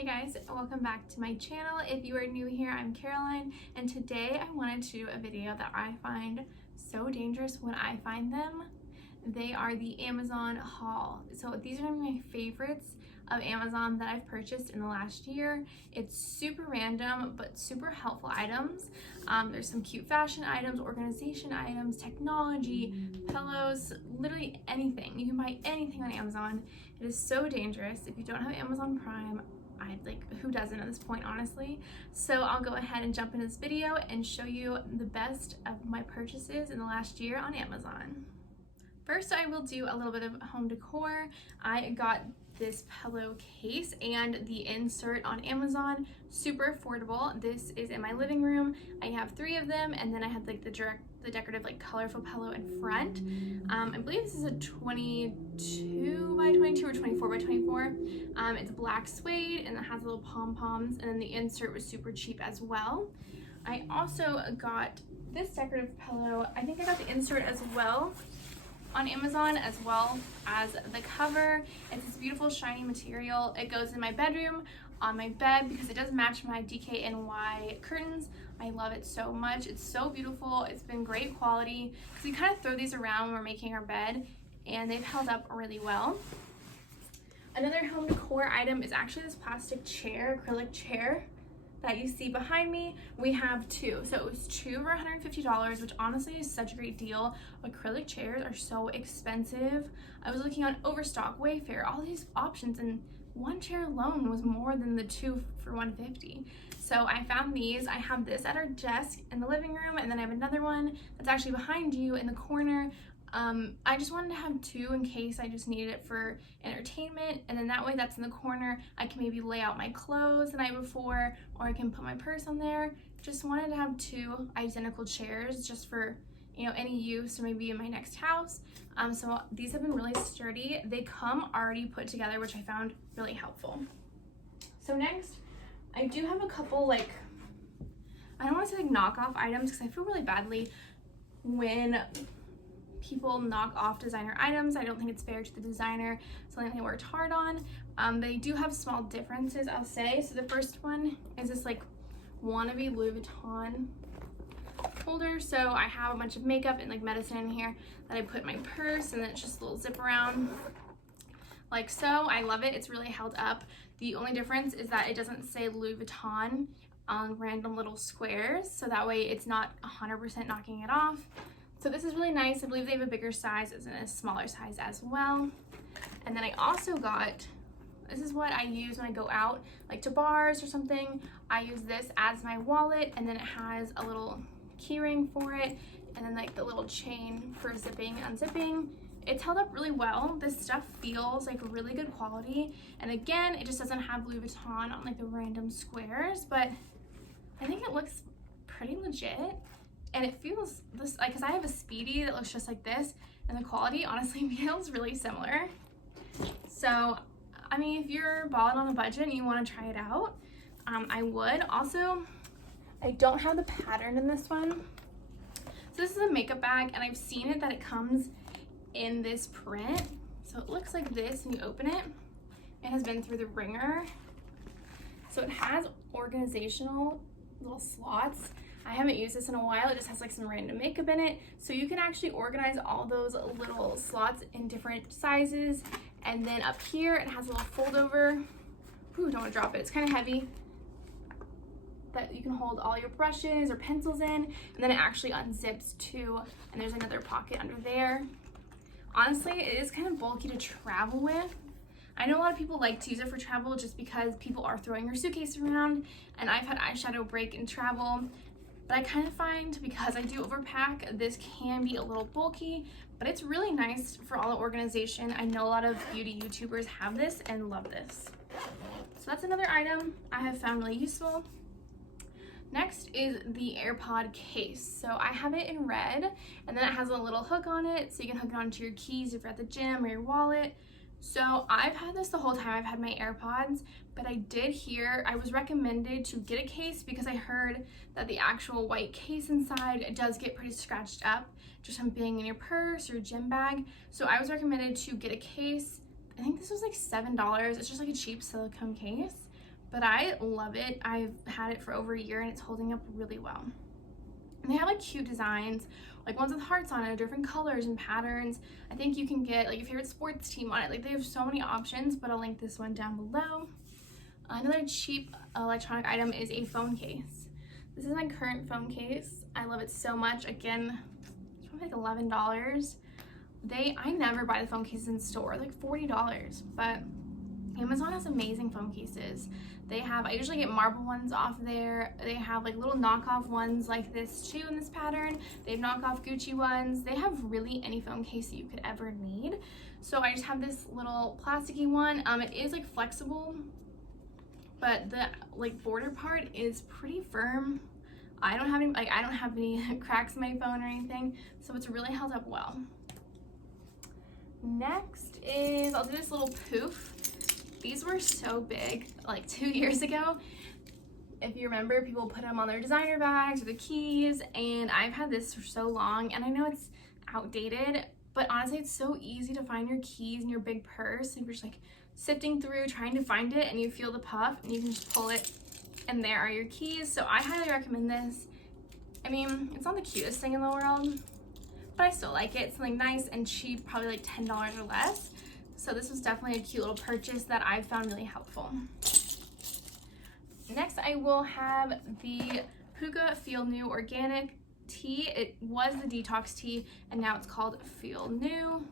Hey guys, welcome back to my channel. If you are new here, I'm Caroline, and today I wanted to do a video that I find so dangerous when I find them. They are the Amazon haul. So these are my favorites of Amazon that I've purchased in the last year. It's super random, but super helpful items. There's some cute fashion items, organization items, technology, pillows, literally anything. You can buy anything on Amazon. It is so dangerous. If you don't have Amazon Prime, who doesn't at this point, honestly? So I'll go ahead and jump into this video and show you the best of my purchases in the last year on Amazon. First, I will do a little bit of home decor. I got this pillow case and the insert on Amazon, super affordable. This is in my living room. I have 3 of them, and then I have like the decorative colorful pillow in front. I believe this is a 22 by 22 or 24 by 24. It's black suede and it has little pom-poms, and then the insert was super cheap as well. I also got this decorative pillow. I think I got the insert as well on Amazon, as well as the cover. It's this beautiful shiny material. It goes in my bedroom on my bed because it does match my DKNY curtains. I love it so much. It's so beautiful. It's been great quality because we kind of throw these around when we're making our bed, and they've held up really well. Another home decor item is actually this plastic chair, acrylic chair that you see behind me. We have 2, so it was 2 for $150, which honestly is such a great deal. Acrylic chairs are so expensive. I was looking on Overstock, Wayfair, all these options, and one chair alone was more than the 2 for $150. So I found these. I have this at our desk in the living room, and then I have another one that's actually behind you in the corner. I just wanted to have 2 in case I just needed it for entertainment, and then that way that's in the corner. I can maybe lay out my clothes the night before, or I can put my purse on there. Just wanted to have 2 identical chairs just for, you know, any use, or maybe in my next house. So these have been really sturdy. They come already put together, which I found really helpful. So next, I do have a couple I don't want to say knockoff items because I feel really badly when people knock off designer items. I don't think it's fair to the designer, something they worked hard on. They do have small differences, I'll say. So the first one is this wannabe Louis Vuitton holder. So I have a bunch of makeup and medicine in here that I put in my purse, and then it's just a little zip around like so. I love it. It's really held up. The only difference is that it doesn't say Louis Vuitton on random little squares, so that way it's not 100% knocking it off. So this is really nice. I believe they have a bigger size and a smaller size as well. And then I also got, this is what I use when I go out, to bars or something. I use this as my wallet, and then it has a little key ring for it, and then the little chain for zipping and unzipping. It's held up really well. This stuff feels really good quality. And again, it just doesn't have Louis Vuitton on the random squares, but I think it looks pretty legit. And it feels this, because I have a Speedy that looks just like this, and the quality honestly feels really similar. So, I mean, if you're balling on a budget and you want to try it out, I would. Also, I don't have the pattern in this one. So this is a makeup bag, and I've seen it that it comes in this print. So it looks like this, and you open it. It has been through the ringer. So it has organizational little slots. I haven't used this in a while. It just has some random makeup in it. So you can actually organize all those little slots in different sizes. And then up here, it has a little fold over. Ooh, don't want to drop it. It's kind of heavy. That you can hold all your brushes or pencils in. And then it actually unzips too. And there's another pocket under there. Honestly, it is kind of bulky to travel with. I know a lot of people like to use it for travel just because people are throwing their suitcase around, and I've had eyeshadow break in travel. But I kind of find, because I do overpack, this can be a little bulky, but it's really nice for all the organization. I know a lot of beauty YouTubers have this and love this. So that's another item I have found really useful. Next is the AirPod case. So I have it in red, and then it has a little hook on it, so you can hook it onto your keys if you're at the gym or your wallet. So I've had this the whole time I've had my AirPods, but I did hear, I was recommended to get a case because I heard that the actual white case inside does get pretty scratched up just from being in your purse or gym bag. So I was recommended to get a case. I think this was $7. It's just a cheap silicone case, but I love it. I've had it for over a year and it's holding up really well. And they have like cute designs, like ones with hearts on it, different colors and patterns. I think you can get like your favorite sports team on it. Like they have so many options, but I'll link this one down below. Another cheap electronic item is a phone case. This is my current phone case. I love it so much. Again, it's probably like $11. I never buy the phone cases in store, like $40, but Amazon has amazing phone cases. I usually get marble ones off there. They have like little knockoff ones like this too in this pattern. They have knockoff Gucci ones. They have really any phone case that you could ever need. So I just have this little plasticky one. It is like flexible, but the like border part is pretty firm. I don't have any cracks in my phone or anything, so it's really held up well. Next is, I'll do this little poof. These were so big like 2 years ago. If you remember, people put them on their designer bags or the keys, and I've had this for so long, and I know it's outdated, but honestly it's so easy to find your keys in your big purse. If you're just like sifting through trying to find it and you feel the puff and you can just pull it and there are your keys. So I highly recommend this. I mean, it's not the cutest thing in the world, but I still like it. It's something nice and cheap, probably like $10 or less. So this was definitely a cute little purchase that I found really helpful. Next, I will have the PUKKA Feel New Organic Tea. It was the detox tea and now it's called Feel New.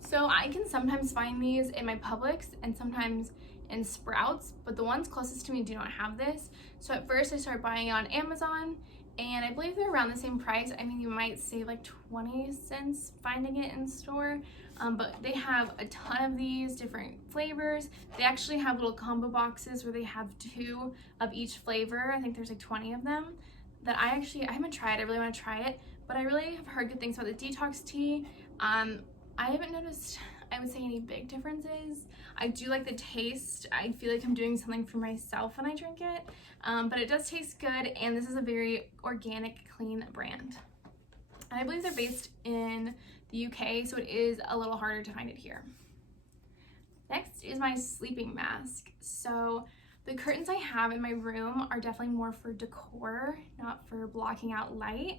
So I can sometimes find these in my Publix and sometimes in Sprouts, but the ones closest to me do not have this. So at first I started buying it on Amazon, and I believe they're around the same price. I mean, you might save like 20 cents finding it in store, but they have a ton of these different flavors. They actually have little combo boxes where they have 2 of each flavor. I think there's like 20 of them that I haven't tried. I really want to try it, but I really have heard good things about the detox tea. I haven't noticed, I would say, any big differences. I do like the taste. I feel like I'm doing something for myself when I drink it, but it does taste good, and this is a very organic, clean brand. And I believe they're based in the UK, so it is a little harder to find it here. Next is my sleeping mask. So the curtains I have in my room are definitely more for decor, not for blocking out light.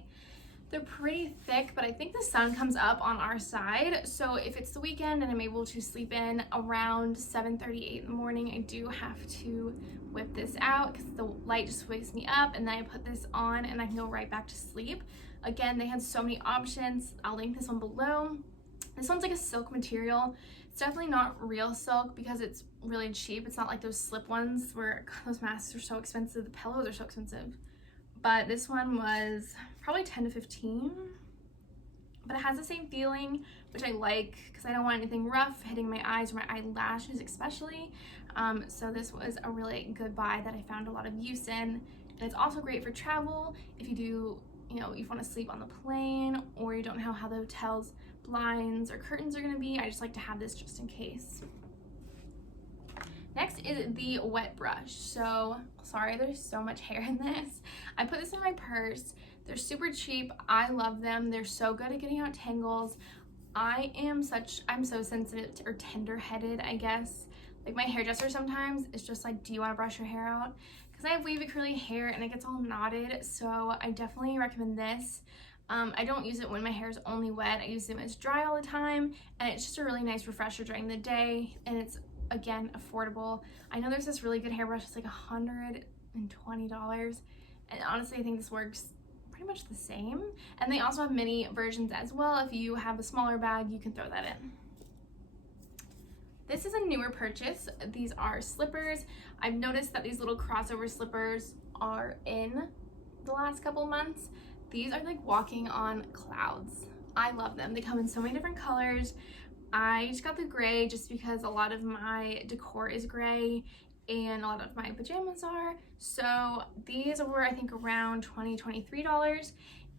They're pretty thick, but I think the sun comes up on our side. So if it's the weekend and I'm able to sleep in around 7:38 in the morning, I do have to whip this out because the light just wakes me up, and then I put this on and I can go right back to sleep. Again, they had so many options. I'll link this one below. This one's like a silk material. It's definitely not real silk because it's really cheap. It's not like those slip ones where those masks are so expensive. The pillows are so expensive. But this one was probably 10 to 15, but it has the same feeling, which I like because I don't want anything rough hitting my eyes or my eyelashes especially. So this was a really good buy that I found a lot of use in. And it's also great for travel if you do, you want to sleep on the plane, or you don't know how the hotel's blinds or curtains are going to be. I just like to have this just in case. Next is the wet brush. So, sorry, there's so much hair in this. I put this in my purse. They're super cheap. I love them. They're so good at getting out tangles. I'm so sensitive or tender-headed, I guess. Like my hairdresser sometimes is just like, do you want to brush your hair out? Because I have wavy curly hair and it gets all knotted. So I definitely recommend this. I don't use it when my hair is only wet. I use it when it's dry all the time. And it's just a really nice refresher during the day. And it's, again, affordable. I know there's this really good hairbrush. It's like $120, and honestly I think this works pretty much the same. And they also have mini versions as well. If you have a smaller bag, you can throw that in. This is a newer purchase. These are slippers. I've noticed that these little crossover slippers are in the last couple months. These are like walking on clouds. I love them. They come in so many different colors. I just got the gray just because a lot of my decor is gray and a lot of my pajamas are. So these were, I think, around $20, $23,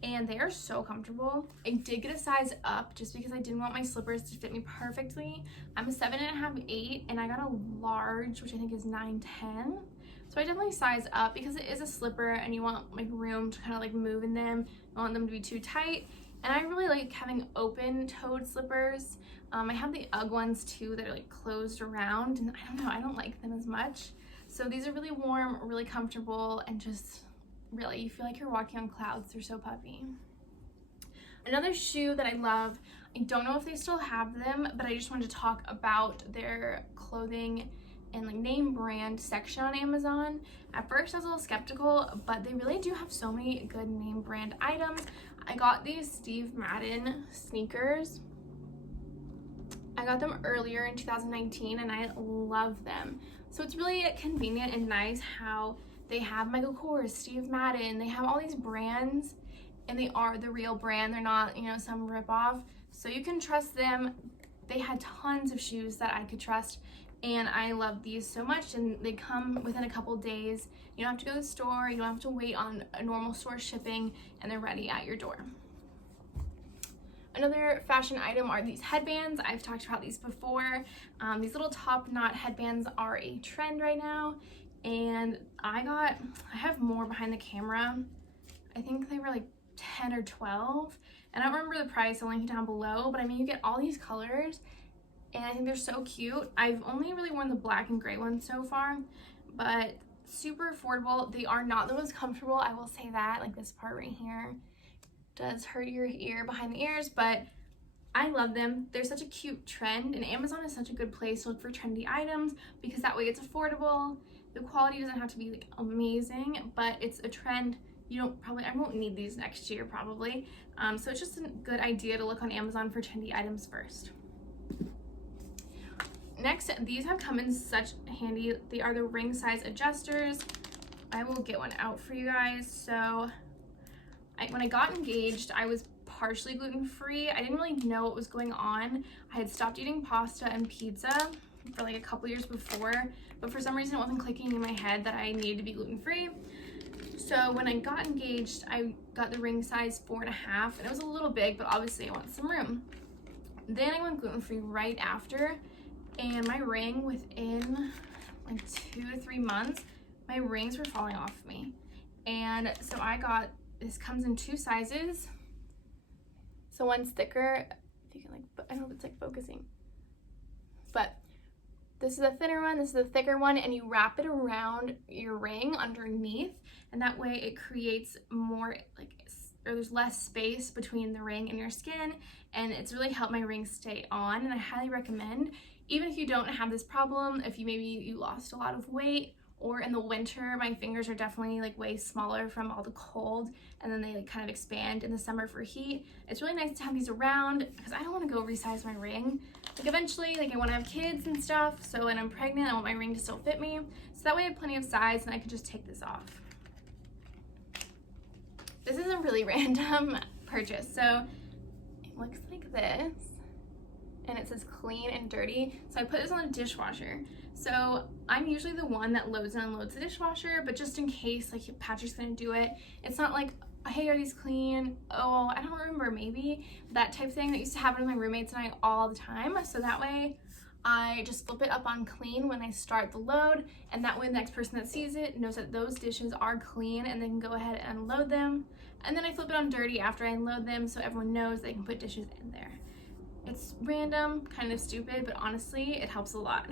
and they are so comfortable. I did get a size up just because I didn't want my slippers to fit me perfectly. I'm a 7.5, 8, and I got a large, which I think is 9, 10. So I definitely size up because it is a slipper and you want like room to kind of like move in them. You don't want them to be too tight. And I really like having open-toed slippers. I have the UGG ones too that are like closed around, and I don't know, I don't like them as much. So these are really warm, really comfortable, and just really, you feel like you're walking on clouds. They're so puffy. Another shoe that I love, I don't know if they still have them, but I just wanted to talk about their clothing and like name brand section on Amazon. At first I was a little skeptical, but they really do have so many good name brand items. I got these Steve Madden sneakers. I got them earlier in 2019 and I love them. So it's really convenient and nice how they have Michael Kors, Steve Madden, they have all these brands and they are the real brand. They're not, you know, some ripoff. So you can trust them. They had tons of shoes that I could trust and I love these so much, and they come within a couple days. You don't have to go to the store, you don't have to wait on a normal store shipping, and they're ready at your door. Another fashion item are these headbands. I've talked about these before. These little top knot headbands are a trend right now, and I have more behind the camera. I think they were like 10 or 12, and I don't remember the price. I'll link it down below, but I mean, you get all these colors and I think they're so cute. I've only really worn the black and gray ones so far, but super affordable. They are not the most comfortable, I will say that. Like this part right here does hurt your ear behind the ears, but I love them. They're such a cute trend, and Amazon is such a good place to look for trendy items because that way it's affordable. The quality doesn't have to be like amazing, but it's a trend. I won't need these next year probably. So it's just a good idea to look on Amazon for trendy items first. Next, these have come in such handy. They are the ring size adjusters. I will get one out for you guys. So when I got engaged, I was partially gluten-free. I didn't really know what was going on. I had stopped eating pasta and pizza for like a couple years before, but for some reason it wasn't clicking in my head that I needed to be gluten-free. So when I got engaged, I got the ring size 4.5, and it was a little big, but obviously I want some room. Then I went gluten-free right after, and my ring, within like 2 to 3 months, my rings were falling off me. And so I got, this comes in 2 sizes. So one's thicker, if you can like, I don't know if it's like focusing, but this is a thinner one, this is a thicker one, and you wrap it around your ring underneath, and that way it creates more or there's less space between the ring and your skin, and it's really helped my ring stay on. And I highly recommend, even if you don't have this problem, if you lost a lot of weight, or in the winter, my fingers are definitely like way smaller from all the cold, and then they like kind of expand in the summer for heat. It's really nice to have these around because I don't want to go resize my ring. Like eventually, like I want to have kids and stuff, so when I'm pregnant, I want my ring to still fit me. So that way I have plenty of size and I can just take this off. This is a really random purchase. So it looks like this, and it says clean and dirty. So I put this on the dishwasher. So I'm usually the one that loads and unloads the dishwasher, but just in case like Patrick's gonna do it, it's not like, hey, are these clean? Oh, I don't remember, maybe that type of thing that used to happen with my roommates and I all the time. So that way I just flip it up on clean when I start the load, and that way the next person that sees it knows that those dishes are clean and they can go ahead and unload them. And then I flip it on dirty after I unload them so everyone knows they can put dishes in there. It's random, kind of stupid, but honestly, it helps a lot.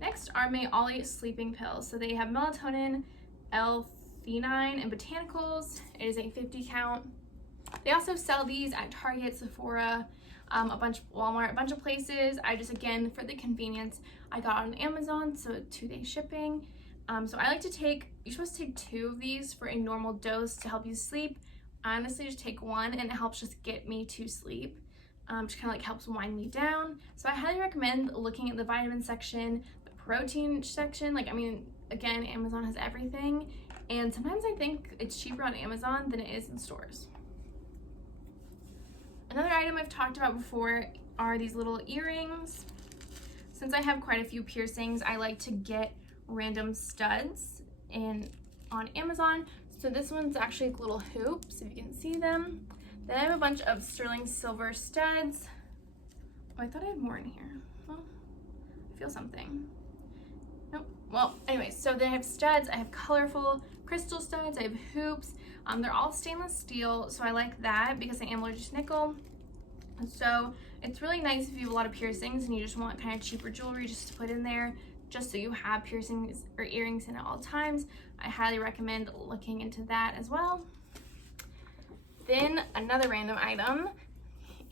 Next are my OLLY sleeping pills. So they have melatonin, L-theanine, and botanicals. It is a 50 count. They also sell these at Target, Sephora, Walmart, a bunch of places. I just, again, for the convenience, I got on Amazon, so 2-day shipping. So I like to take, you're supposed to take 2 of these for a normal dose to help you sleep. I honestly just take 1, and it helps just get me to sleep. Just kind of like helps wind me down. So I highly recommend looking at the vitamin section, the protein section. Like, I mean, again, Amazon has everything, and sometimes I think it's cheaper on Amazon than it is in stores. Another item I've talked about before are these little earrings. Since I have quite a few piercings, I like to get random studs on Amazon. So this one's actually little hoops, if you can see them. Then I have a bunch of sterling silver studs. Oh, I thought I had more in here. Well, I feel something. Nope. Well, anyway, so they have studs. I have colorful crystal studs. I have hoops. They're all stainless steel, so I like that because I am allergic to nickel. And so it's really nice if you have a lot of piercings and you just want kind of cheaper jewelry just to put in there, just so you have piercings or earrings in at all times. I highly recommend looking into that as well. Then another random item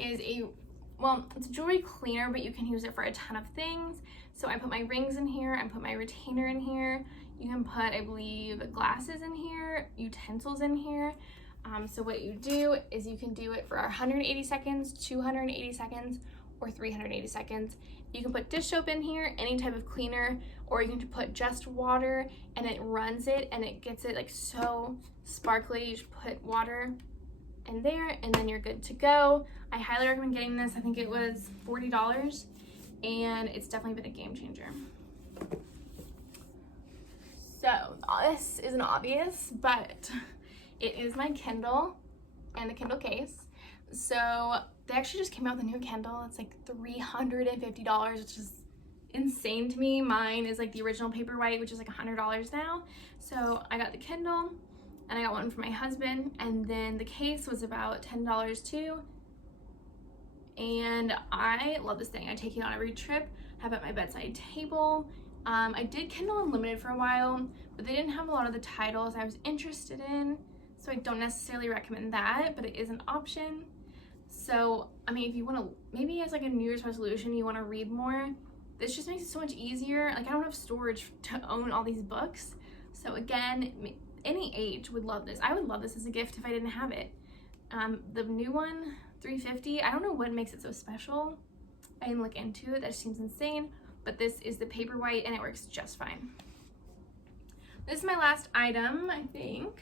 is it's a jewelry cleaner, but you can use it for a ton of things. So I put my rings in here, I put my retainer in here. You can put, I believe, glasses in here, utensils in here. So what you do is you can do it for 180 seconds, 280 seconds, or 380 seconds. You can put dish soap in here, any type of cleaner, or you can put just water and it runs it and it gets it like so sparkly. You just put water in there and then you're good to go. I highly recommend getting this. I think it was $40 and it's definitely been a game changer. So this isn't obvious, but it is my Kindle and the Kindle case. So they actually just came out with a new Kindle. It's like $350, which is insane to me. Mine is like the original Paperwhite, which is like $100 now. So I got the Kindle and I got one for my husband, and then the case was about $10 too. And I love this thing. I take it on every trip, have it at my bedside table. I did Kindle Unlimited for a while, but they didn't have a lot of the titles I was interested in, so I don't necessarily recommend that, but it is an option. So, I mean, if you want to, maybe as like a New Year's resolution, you want to read more, this just makes it so much easier. Like, I don't have storage to own all these books. So again, any age would love this. I would love this as a gift if I didn't have it. The new one, $350, I don't know what makes it so special. I didn't look into it, that seems insane, but this is the Paperwhite and it works just fine. This is my last item, I think,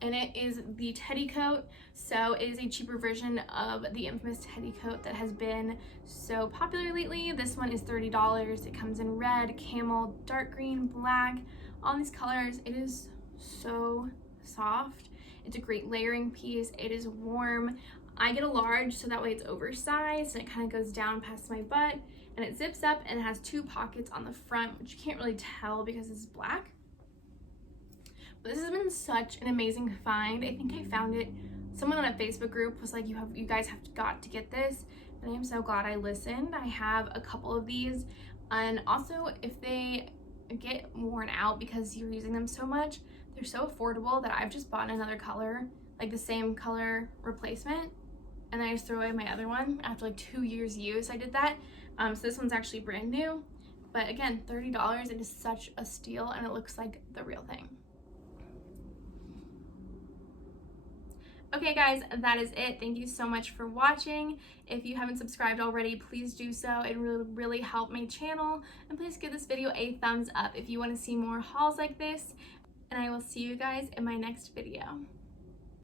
and it is the teddy coat. So it is a cheaper version of the infamous teddy coat that has been so popular lately. This one is $30. It comes in red, camel, dark green, black, all these colors. It is so soft. It's a great layering piece. It is warm. I get a large, so that way it's oversized and it kind of goes down past my butt, and it zips up and it has 2 pockets on the front, which you can't really tell because it's black. But this has been such an amazing find. I think I found it, someone on a Facebook group was like, you guys have got to get this, and I am so glad I listened. I have a couple of these, and also if they get worn out because you're using them so much, they're so affordable that I've just bought another color, like the same color replacement, and then I just throw away my other one after like 2 years use. I did that. So this one's actually brand new, but again, $30. It is such a steal and it looks like the real thing. Okay guys, that is it. Thank you so much for watching. If you haven't subscribed already, please do so. It really help my channel, and please give this video a thumbs up if you want to see more hauls like this, and I will see you guys in my next video.